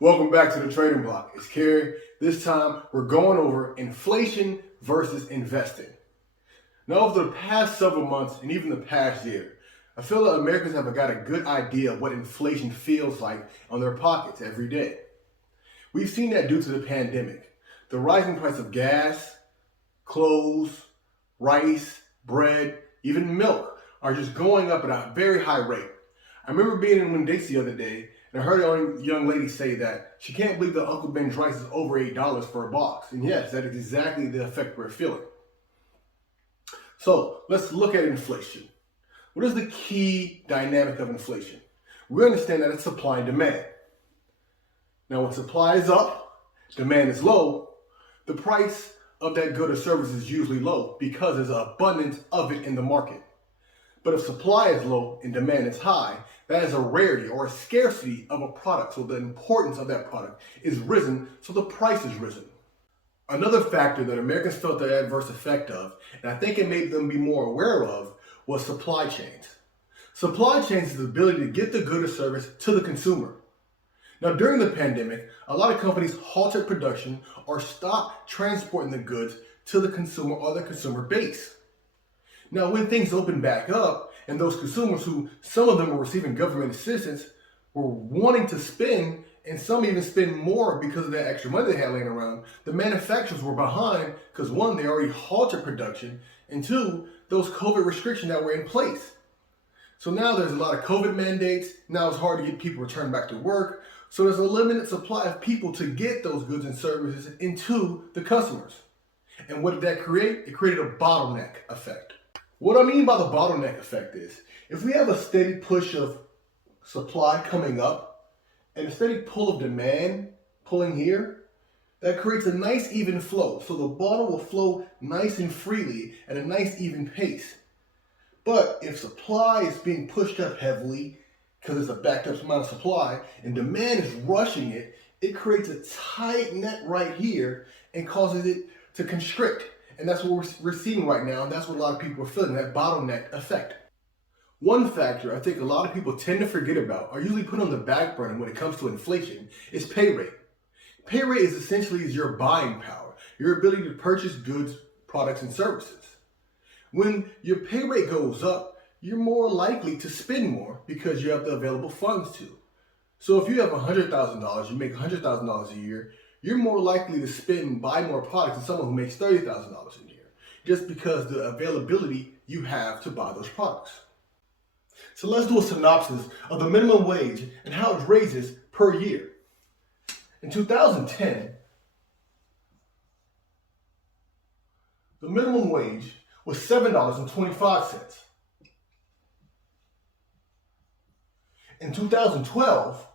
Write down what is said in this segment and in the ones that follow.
Welcome back to the Trading Block. It's Kerry. This time we're going over inflation versus investing. Now, over the past several months and even the past year, I feel that Americans have got a good idea of what inflation feels like on their pockets every day. We've seen that due to the pandemic. The rising price of gas, clothes, rice, bread, even milk are just going up at a very high rate. I remember being in Winn-Dixie the other day, and I heard a young lady say that she can't believe that Uncle Ben's rice is over $8 for a box. And yes, that is exactly the effect we're feeling. So let's look at inflation. What is the key dynamic of inflation? We understand that it's supply and demand. Now, when supply is up, demand is low, the price of that good or service is usually low because there's an abundance of it in the market. But if supply is low and demand is high, that is a rarity or a scarcity of a product. So the importance of that product is risen, so the price is risen. Another factor that Americans felt the adverse effect of, and I think it made them be more aware of, was supply chains. Supply chains is the ability to get the good or service to the consumer. Now, during the pandemic, a lot of companies halted production or stopped transporting the goods to the consumer or the consumer base. Now, when things opened back up, and those consumers who, some of them were receiving government assistance, were wanting to spend, and some even spend more because of that extra money they had laying around, the manufacturers were behind because one, they already halted production, and two, those COVID restrictions that were in place. So now there's a lot of COVID mandates. Now it's hard to get people returned back to work. So there's a limited supply of people to get those goods and services into the customers. And what did that create? It created a bottleneck effect. What I mean by the bottleneck effect is, if we have a steady push of supply coming up and a steady pull of demand pulling here, that creates a nice even flow. So the bottle will flow nice and freely at a nice even pace. But if supply is being pushed up heavily because it's a backed up amount of supply and demand is rushing it, it creates a tight net right here and causes it to constrict. And that's what we're seeing right now, and that's what a lot of people are feeling, that bottleneck effect. One factor I think a lot of people tend to forget about, or usually put on the back burner when it comes to inflation, is pay rate. Pay rate is essentially your buying power, your ability to purchase goods, products, and services. When your pay rate goes up, you're more likely to spend more because you have the available funds to. So if you have $100,000, you make $100,000 a year, you're more likely to spend and buy more products than someone who makes $30,000 a year, just because the availability you have to buy those products. So let's do a synopsis of the minimum wage and how it raises per year. In 2010, the minimum wage was $7.25. In 2012,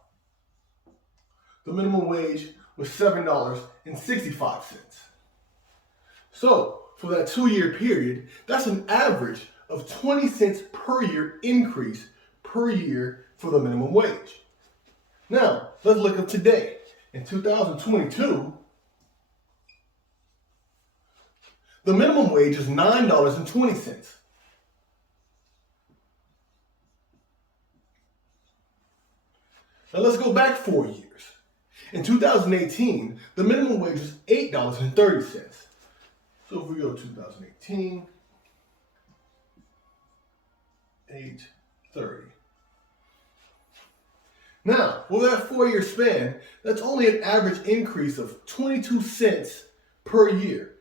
the minimum wage was $7.65. So for that 2-year period, that's an average of 20 cents per year increase per year for the minimum wage. Now, let's look up today. In 2022, the minimum wage is $9.20. Now let's go back 4 years. In 2018, the minimum wage was $8.30. So if we go to 2018, $8.30. Now, with that 4-year span, that's only an average increase of 22 cents per year.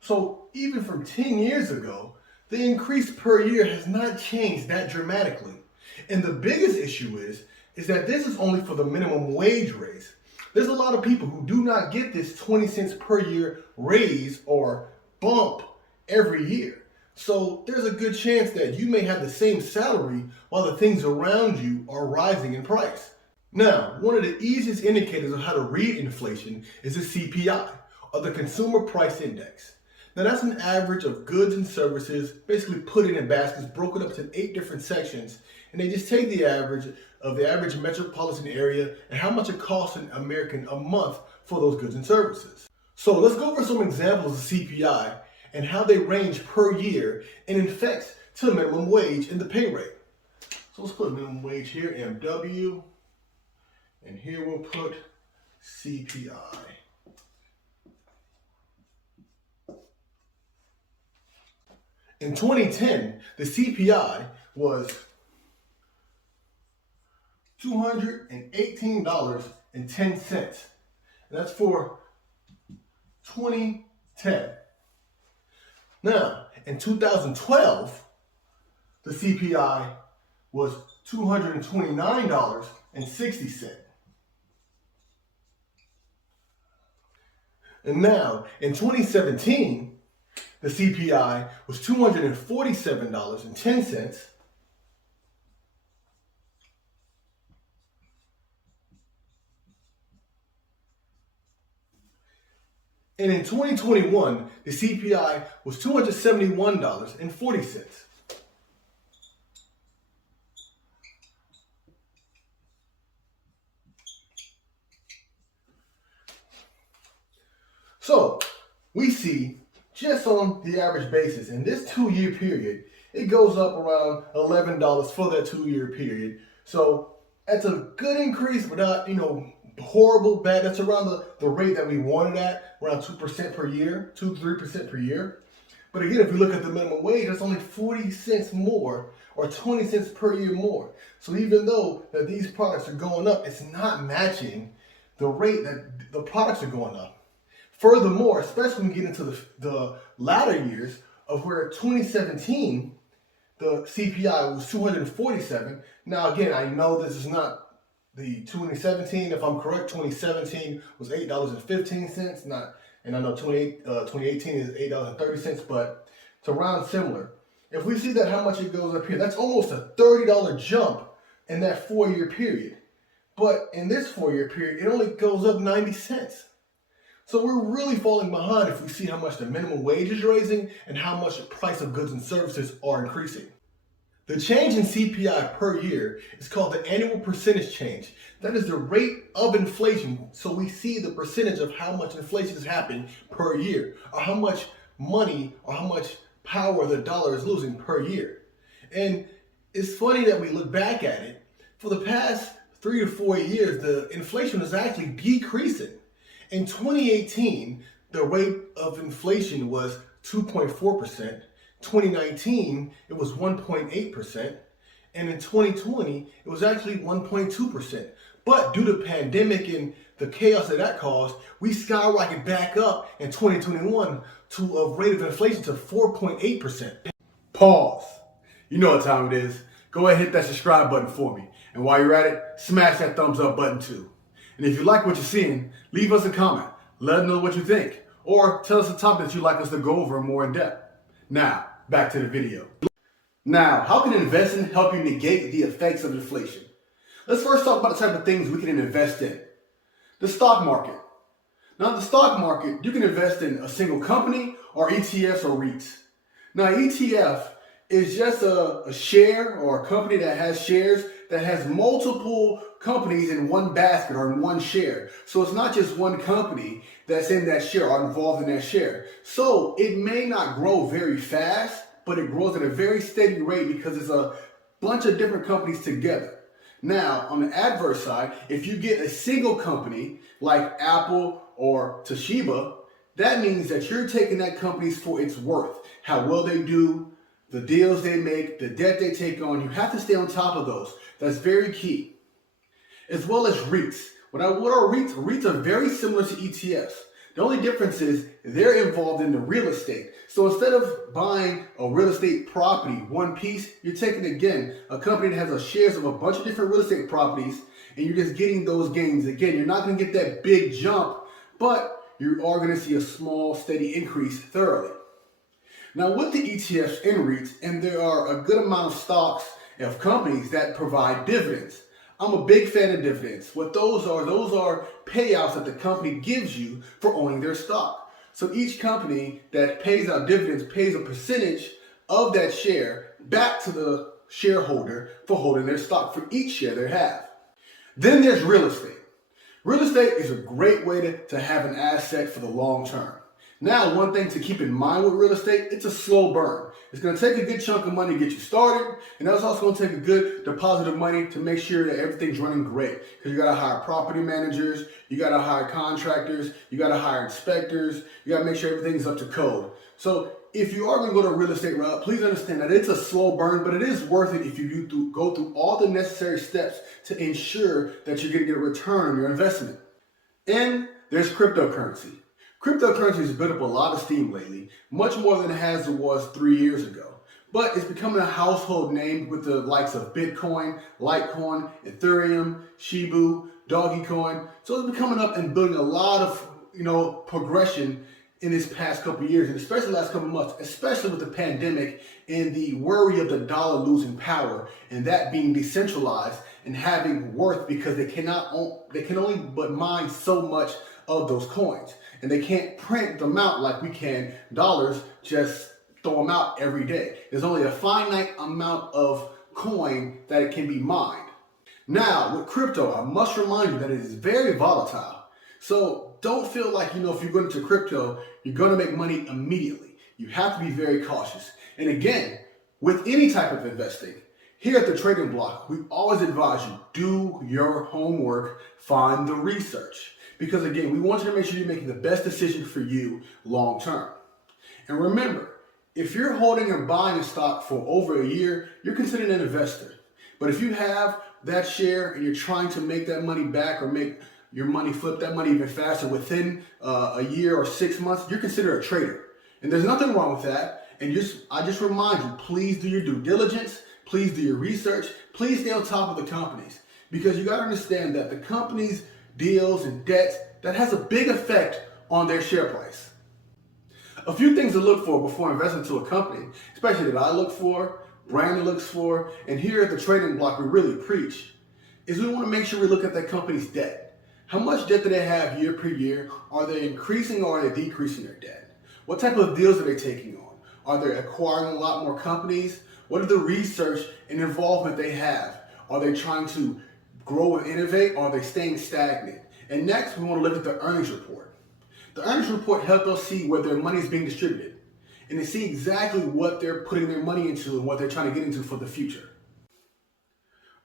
So even from 10 years ago, the increase per year has not changed that dramatically. And the biggest issue is that this is only for the minimum wage raise. There's a lot of people who do not get this 20 cents per year raise or bump every year. So there's a good chance that you may have the same salary while the things around you are rising in price. Now, one of the easiest indicators of how to read inflation is the CPI, or the Consumer Price Index. Now that's an average of goods and services basically put in baskets, broken up into 8 different sections, and they just take the average of the average metropolitan area and how much it costs an American a month for those goods and services. So let's go over some examples of CPI and how they range per year and affects to the minimum wage and the pay rate. So let's put minimum wage here, MW, and here we'll put CPI. In 2010, the CPI was $218.10. That's for 2010. Now, in 2012, the CPI was $229.60. And now, in 2017, the CPI was $247.10. And in 2021, the CPI was $271.40. So we see just on the average basis in this 2-year period, it goes up around $11 for that 2-year period. So that's a good increase, but not, horrible bad. That's around the rate that we wanted at, around 2% per year, 2-3% per year. But again, if we look at the minimum wage, that's only 40 cents more or 20 cents per year more. So even though that these products are going up, it's not matching the rate that the products are going up. Furthermore, especially when we get into the latter years of where 2017, the CPI was 247. Now, again, I know this is not the 2017. If I'm correct, 2017 was $8.15. And I know 2018 is $8.30, but it's around similar. If we see that how much it goes up here, that's almost a $30 jump in that 4-year period. But in this 4-year period, it only goes up 90 cents. So we're really falling behind if we see how much the minimum wage is raising and how much the price of goods and services are increasing. The change in CPI per year is called the annual percentage change. That is the rate of inflation. So we see the percentage of how much inflation is happening per year, or how much money or how much power the dollar is losing per year. And it's funny that we look back at it. For the past 3 to 4 years, the inflation is actually decreasing. In 2018, the rate of inflation was 2.4%. 2019, it was 1.8%. And in 2020, it was actually 1.2%. But due to the pandemic and the chaos that caused, we skyrocketed back up in 2021 to a rate of inflation to 4.8%. Pause. You know what time it is. Go ahead and hit that subscribe button for me. And while you're at it, smash that thumbs up button too. And if you like what you're seeing, leave us a comment. Let us know what you think. Or tell us a topic that you'd like us to go over more in depth. Now, back to the video. Now, how can investing help you negate the effects of inflation? Let's first talk about the type of things we can invest in. The stock market. Now, in the stock market, you can invest in a single company or ETFs or REITs. Now, ETF is just a share or a company that has shares that has multiple companies in one basket or in one share. So it's not just one company that's in that share or involved in that share. So it may not grow very fast, but it grows at a very steady rate because it's a bunch of different companies together. Now, on the adverse side, if you get a single company like Apple or Toshiba, that means that you're taking that company for its worth, how well they do, the deals they make, the debt they take on. You have to stay on top of those. That's very key. As well as REITs. What are REITs? REITs are very similar to ETFs. The only difference is they're involved in the real estate. So instead of buying a real estate property, one piece, you're taking, again, a company that has shares of a bunch of different real estate properties, and you're just getting those gains. Again, you're not going to get that big jump, but you are going to see a small, steady increase thoroughly. Now, with the ETFs and REITs, and there are a good amount of stocks of companies that provide dividends. I'm a big fan of dividends. What those are payouts that the company gives you for owning their stock. So each company that pays out dividends pays a percentage of that share back to the shareholder for holding their stock for each share they have. Then there's real estate. Real estate is a great way to have an asset for the long term. Now, one thing to keep in mind with real estate, it's a slow burn. It's going to take a good chunk of money to get you started, and that's also going to take a good deposit of money to make sure that everything's running great. Because you got to hire property managers, you got to hire contractors, you got to hire inspectors, you got to make sure everything's up to code. So if you are going to go to a real estate route, please understand that it's a slow burn, but it is worth it if you go through all the necessary steps to ensure that you're going to get a return on your investment. And there's cryptocurrency. Cryptocurrency has built up a lot of steam lately, much more than it was 3 years ago. But it's becoming a household name with the likes of Bitcoin, Litecoin, Ethereum, Shibu, Dogecoin. So it's becoming up and building a lot of progression in this past couple of years, and especially the last couple of months, especially with the pandemic and the worry of the dollar losing power and that being decentralized and having worth because they can only but mine so much of those coins, and they can't print them out like we can dollars, just throw them out every day. There's only a finite amount of coin that it can be mined. Now with crypto, I must remind you that it is very volatile. So don't feel like, if you go into crypto, you're going to make money immediately. You have to be very cautious. And again, with any type of investing, here at the Trading Block, we always advise you, do your homework, find the research. Because again, we want you to make sure you're making the best decision for you long term. And remember, if you're holding or buying a stock for over a year, you're considered an investor. But if you have that share and you're trying to make that money back or make your money flip that money even faster within a year or 6 months, you're considered a trader. And there's nothing wrong with that. And I just remind you, please do your due diligence. Please do your research. Please stay on top of the companies. Because you got to understand that the companies' deals and debts, that has a big effect on their share price. A few things to look for before investing into a company, especially that I look for, Brandon looks for, and here at the Trading Block we really preach, is we want to make sure we look at that company's debt. How much debt do they have year per year? Are they increasing or are they decreasing their debt? What type of deals are they taking on? Are they acquiring a lot more companies? What are the research and involvement they have? Are they trying to grow and innovate, or are they staying stagnant? And next, we want to look at the earnings report. The earnings report helps us see where their money is being distributed and to see exactly what they're putting their money into and what they're trying to get into for the future.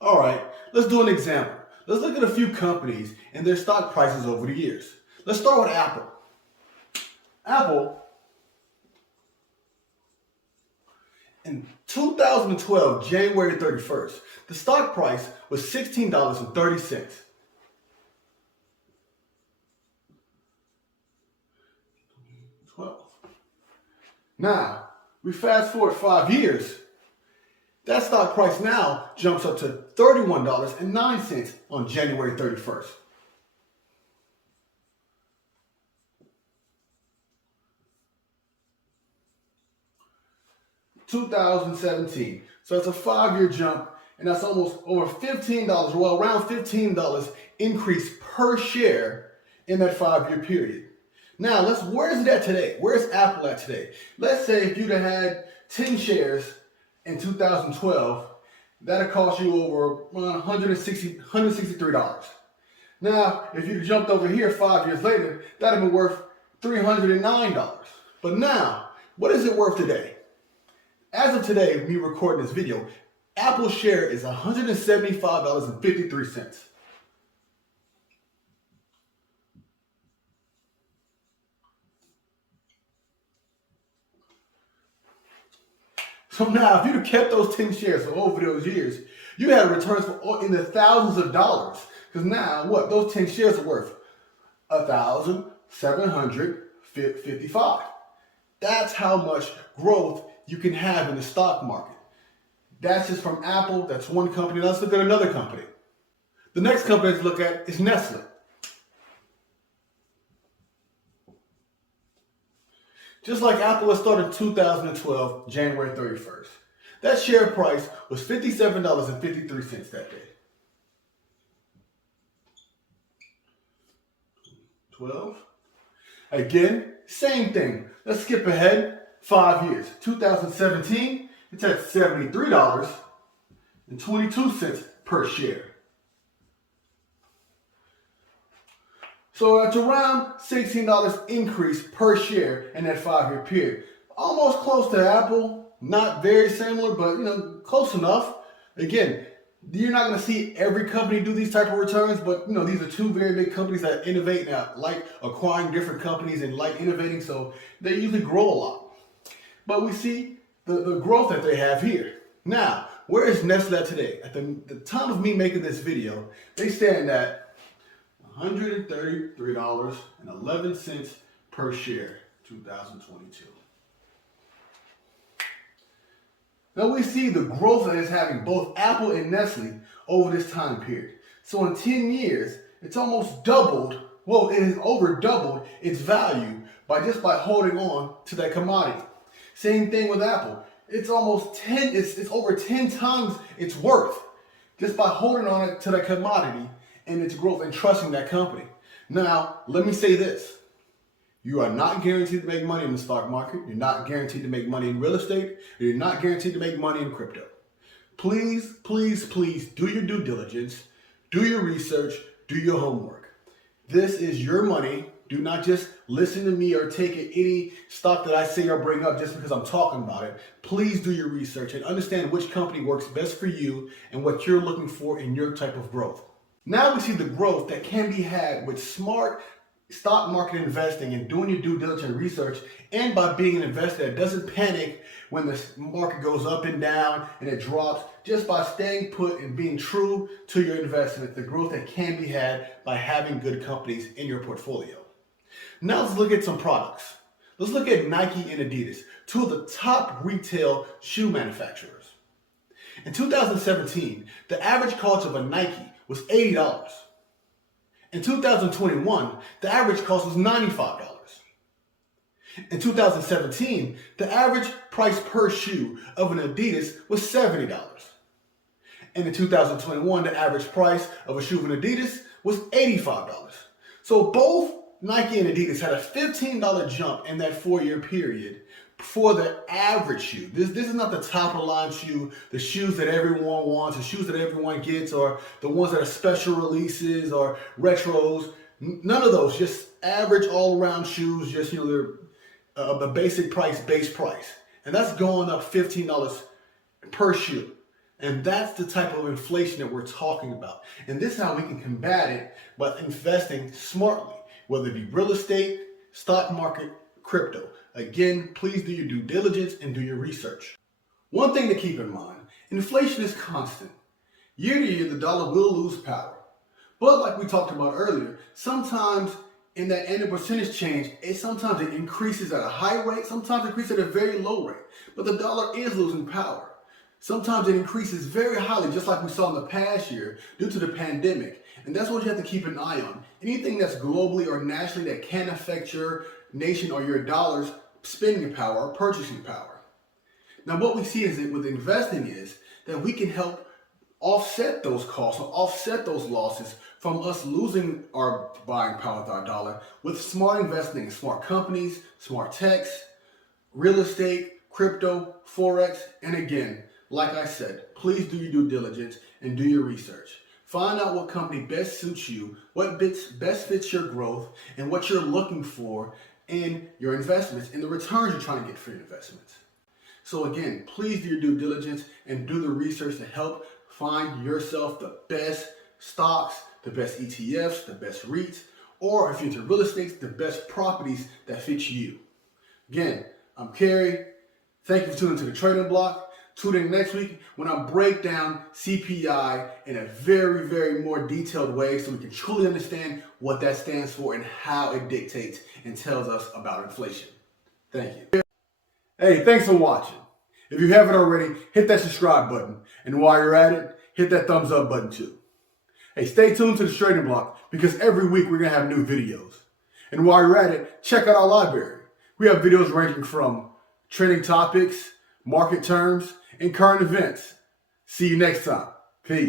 All right, let's do an example. Let's look at a few companies and their stock prices over the years. Let's start with Apple. Apple, in 2012, January 31st, the stock price was $16.30. Now, we fast forward 5 years, that stock price now jumps up to $31.09 on January 31st. $2017. So it's a 5-year jump, and that's almost over $15, well, around $15 increase per share in that 5-year period. Now, where is it at today? Where's Apple at today? Let's say if you'd have had 10 shares in 2012, that'd cost you over $163. Now, if you jumped over here 5 years later, that'd have been worth $309. But now, what is it worth today? As of today, me recording this video, Apple's share is $175.53. So now, if you'd have kept those 10 shares for over those years, you had returns in the thousands of dollars. Because now, those 10 shares are worth $1,755. That's how much growth you can have in the stock market. That's just from Apple. That's one company. Let's look at another company. The next company to look at is Nestle. Just like Apple, it started in 2012, January 31st. That share price was $57.53 that day. 12. Again, same thing. Let's skip ahead 5 years. 2017, it's at $73.22 per share. So that's around $16 increase per share in that 5-year period. Almost close to Apple, not very similar, but close enough. Again, you're not going to see every company do these type of returns, but these are two very big companies that innovate and like acquiring different companies and like innovating, so they usually grow a lot. But we see the growth that they have here. Now, where is Nestle at today? At the time of me making this video, they stand at $133.11 per share, 2022. Now we see the growth that is having both Apple and Nestle over this time period. So in 10 years, it's almost doubled. Well, it has over doubled its value by holding on to that commodity. Same thing with Apple. It's over 10 times its worth just by holding on to that commodity and its growth and trusting that company. Now, let me say this. You are not guaranteed to make money in the stock market. You're not guaranteed to make money in real estate. You're not guaranteed to make money in crypto. Please, please, please do your due diligence, do your research, do your homework. This is your money. Do not just listen to me or take any stock that I say or bring up just because I'm talking about it. Please do your research and understand which company works best for you and what you're looking for in your type of growth. Now we see the growth that can be had with smart stock market investing and doing your due diligence research, and by being an investor that doesn't panic when the market goes up and down and it drops, just by staying put and being true to your investment, the growth that can be had by having good companies in your portfolio. Now let's look at some products. Let's look at Nike and Adidas, two of the top retail shoe manufacturers. In 2017, the average cost of a Nike was $80. In 2021, the average cost was $95. In 2017, the average price per shoe of an Adidas was $70. And in 2021, the average price of a shoe of an Adidas was $85. So both Nike and Adidas had a $15 jump in that 4-year period for the average shoe. This is not the top of the line shoe, the shoes that everyone wants, the shoes that everyone gets, or the ones that are special releases or retros. None of those, just average all around shoes, just they're the basic price, base price. And that's going up $15 per shoe. And that's the type of inflation that we're talking about. And this is how we can combat it by investing smartly, whether it be real estate, stock market, crypto. Again, please do your due diligence and do your research. One thing to keep in mind, inflation is constant. Year to year, the dollar will lose power. But like we talked about earlier, sometimes in that annual percentage change, sometimes it increases at a high rate, sometimes it increases at a very low rate. But the dollar is losing power. Sometimes it increases very highly, just like we saw in the past year due to the pandemic. And that's what you have to keep an eye on. Anything that's globally or nationally that can affect your nation or your dollar's spending power or purchasing power. Now what we see is that with investing is that we can help offset those costs or offset those losses from us losing our buying power with our dollar with smart investing in smart companies, smart techs, real estate, crypto, forex, and again, like I said, please do your due diligence and do your research. Find out what company best suits you, what best fits your growth, and what you're looking for in your investments and the returns you're trying to get for your investments. So again, please do your due diligence and do the research to help find yourself the best stocks, the best ETFs, the best REITs, or if you're into real estate, the best properties that fit you. Again, I'm Kerry. Thank you for tuning to the Trading Block. Tune in next week when I break down CPI in a very, very more detailed way so we can truly understand what that stands for and how it dictates and tells us about inflation. Thank you. Hey, thanks for watching. If you haven't already, hit that subscribe button. And while you're at it, hit that thumbs up button too. Hey, stay tuned to the Trading Block because every week we're going to have new videos. And while you're at it, check out our library. We have videos ranging from trending topics, market terms, and current events. See you next time.